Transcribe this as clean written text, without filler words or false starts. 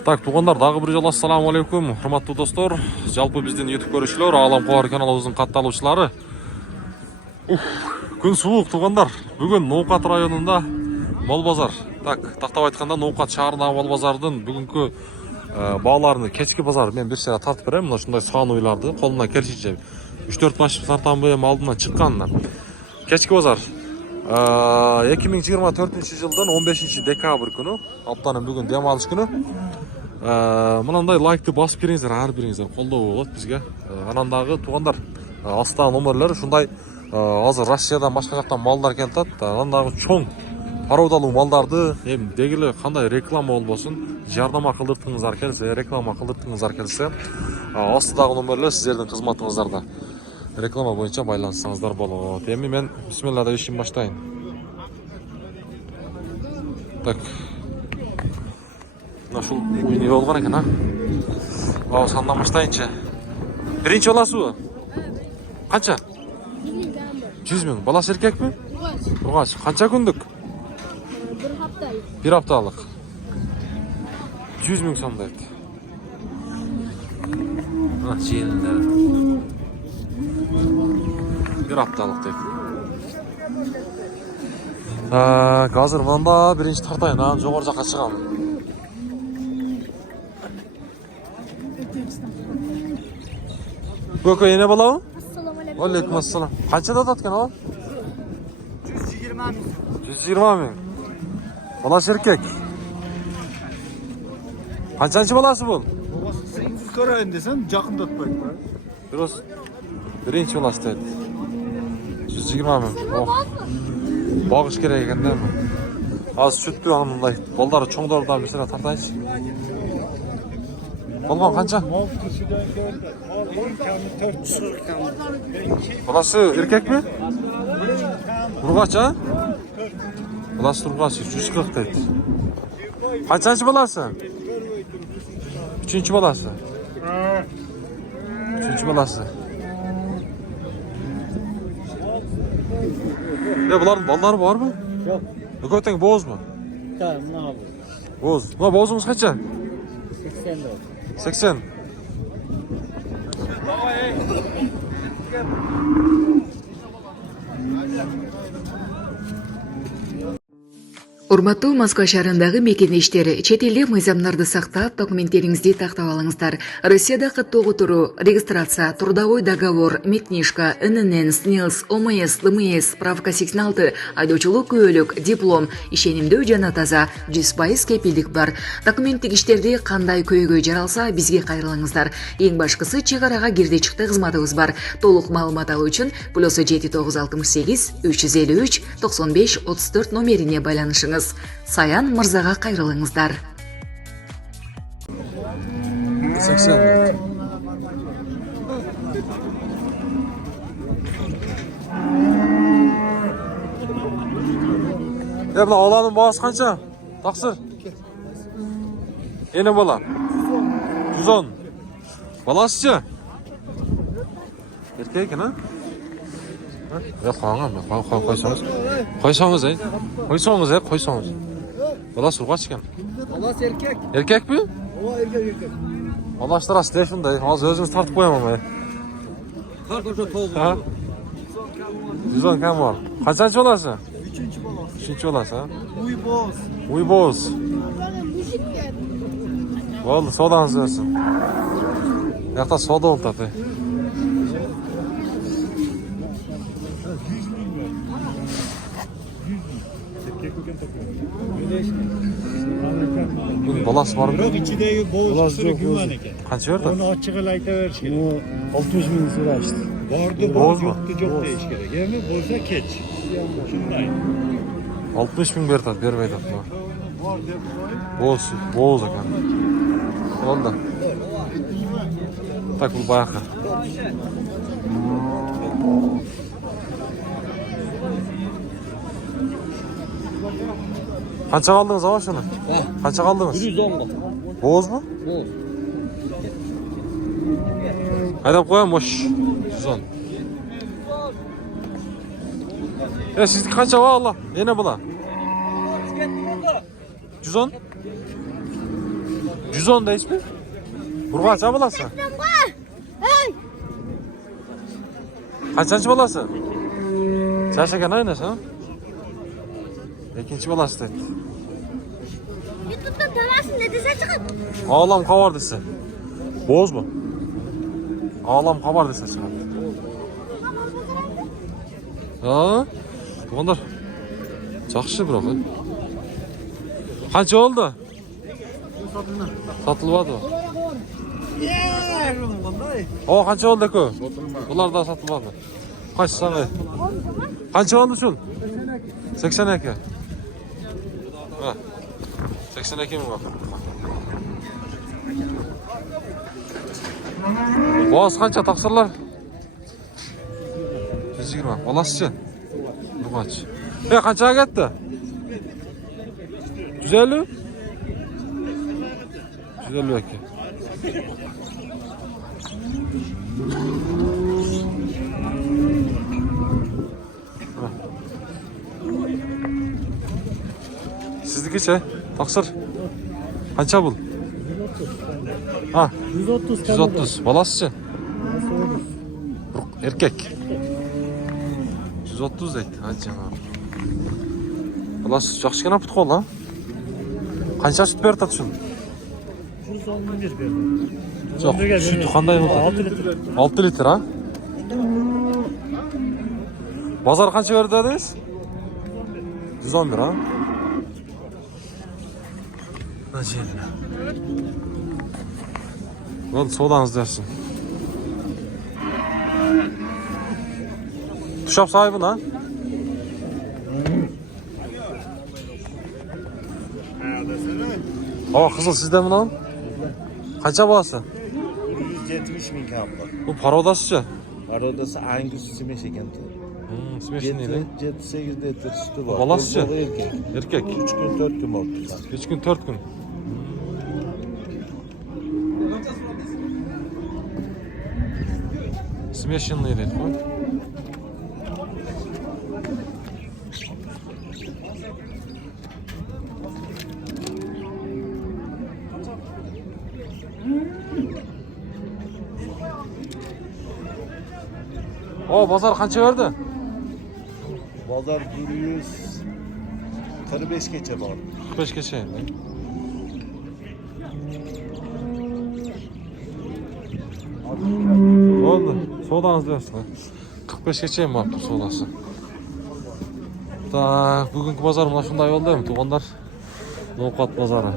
Так, туғандар, дағы бір жол ассаламу алейкум, құрматты достар. Жалпы бізден YouTube көрушілер, Алам Қоғар каналымыздың қатталушылары. Күн суық, туғандар. Бүгін Ноқат районында мал базар. Так, тақтап айтқанда Ноқат шаарындағы мал базардың бүгінгі бағаларыны кешкі базар мен бір сәр тартып беремін. Шындай сан ойларды қолымнан келшінше 3-4 машин тартам бөлем алдынан шыққанына. Кешкі базар 2024 жылдың 15 декабрь күні, аптаның бүгін демалыш күні. Мынандай лайкты басып беріңіздер, әр біріңіздер қолдау болады бізге. Анандағы туғандар астағы номерлері шундай азыр Россиядан башқа жақтан малдар келтат. Анандағы чоң пародалу малдарды дегілі қандай реклама болбосын, жардама қылдыртыңыздар келсе, реклама қылдыртыңыздар келсе, астыдағы номерлер сіздердің қызматыңыздарда. Реклама бойынша байланысаңыздар болады. Эми мен бисмиллада ишин баштайын. Так. Нашыл не болгон экен, а? Ау, сандан баштайынчы. Биринчи баласыбы? Канча? 100 миң. Баласы эркекпи? Ургач. Канча күндүк? Bir haftalık. 100 миң сом дейт. Желіндер. Bir haftalık deyip. Қазір мында бірінші тартайын, жоғар жаққа шығамын. Көке, ене балауы? Ассаламу алейкум. Ассалам. Қаншада таткен ал? 120 миң. 120 миң. Баласы еркек. Қаншаншы баласы бұл? Сіз көрайын десем, жақында атпайды. Biraz birinci balası deydi. 120 ming. Bağış gerek eкен değil mi? Az süt bir anımday. Balları çoğdordan bir sıra tartayız. Balman kança? Balası erkek mi? Urgaç ha? Balası Urgaç 140 deydi. Kaçıncı balası? Üçüncü balası. Üçüncü balası. Ne bunların balları var mı? Yok. Ököten boz mu? Tamam, ne yapalım? Boz. Ne bozumuz kaça? 84. 80. Урматтуу Москва шаарындагы мекенештер, чет элде мыйзамдарды сактап, документтериңизди тактап алыңыздар. Россияда каттоого туруу, регистрация, трудовой договор, медкнижка, ННН, СНИЛС, ОМС, ЛМС, справка 86, айдоочулук күбөлүк, диплом, ишенимдүү жана таза, 100% кепилдик бар. Документтик иштерди кандай көйгөй жаралса, бизге кайрылыңыздар. Эң башкысы чек арага кирди чыкты кызматыбыз бар. Толук маалымат алуу үчүн +7968 353 95 34 номерине байланышыңыз. Саян мырзага кайрылыңыздар. 80. Мына аланын баасы канча? Таксыр. Эне бала? 110. Баласычы? Эркек экен, а? Қойсаңыз, қойсаңыз. Баласы Ургач екен. Баласы erkek. Еркек пе? Ова erkek. Балаштырасы дешундай. Az өзіңіз тартып қоямын бай. Kargoca toğlu. 110 кәм бар. Қаншаншы баласы? 3. balası. 3-ші баласы, а? Uyboz. Уйбоз. Болды, содаңыз өсін. Яқта сода олтады. Bunun balası var mı? Yok, içindeki boğaz sürü güven eken. Kaç verdi? Onu açık elayta ver şimdi. 600 ming so'ra işte. Vardı Boğaz boğaz, mı? yoktu yok deyiş gerek. Yani boğazda keç. Şunday. 60 bin bertat, bermeydi. Var dep Boğaz, boğaz ekan. Oldu. Tak bu bayağı. Kaça kaldınız ama şunu? Kaça kaldınız? 110 Boğaz mı? Boğaz. Haydi koyalım boş. 110. Ya siz kaça var Allah? Yine bula. 110. 110 deyishmi? Urg'ancha bolasi? Qancha bolasi? Chashagan aynasan? Ikkinchi bolasi dedi. YouTube'dan tamasın ne dese çıkıp. Ağlam qavar desa. Bo'z bu. Ağlam qavar desa chiqadi. Ha? Tuğanlar. Жақсы biroq. Qancha oldi? Sotilmadi. O qancha oldi-ku? Ularda sotilmadi. Qaç sana? Qancha oldi shul? 82. Ha. 82 ming bor. Boz qancha taqsirlar? 120. Olasiz-chi? Bu qancha? Qanchaga ketdi? 150? 152. Sizniki-chi? Taqsir. Qancha bu? Ha, 130. 130. Bolasiz-chi? Erkek. 130 deydi. Hadi Bolasi yaxshigina putqol ha. Qancha sut berdi shun? 111 berdi. Yo'q, sütü qanday bo'ldi? 6 litr. 6 litr ha? Bozor qancha berdi dedingiz? 111 ha? Najeriya. Bo'ldi, savdangiz dersin. Tushab sahibin ha? Aa, qizil sizda lan? Qancha bolasi? 170 ming kaplar. Bu parodasi-chi? Arodası Angus Smash ekan. Smeshni deydi. 7-8 litr sütü var. Balası. Erkek. Erkek. 3 gün 4 gün oldu. 3 gün 4 gün. Smeshni deydi. O bozor qancha berdi? Pazar 145 geçe var. 45 gacha endi. Bo'ldi. Savdangiz bersin. 45 gacha ham bo'libdi savdosi. Bugungi bozor mana shunday bo'ldimi, tuğanlar? Ovqat bozori.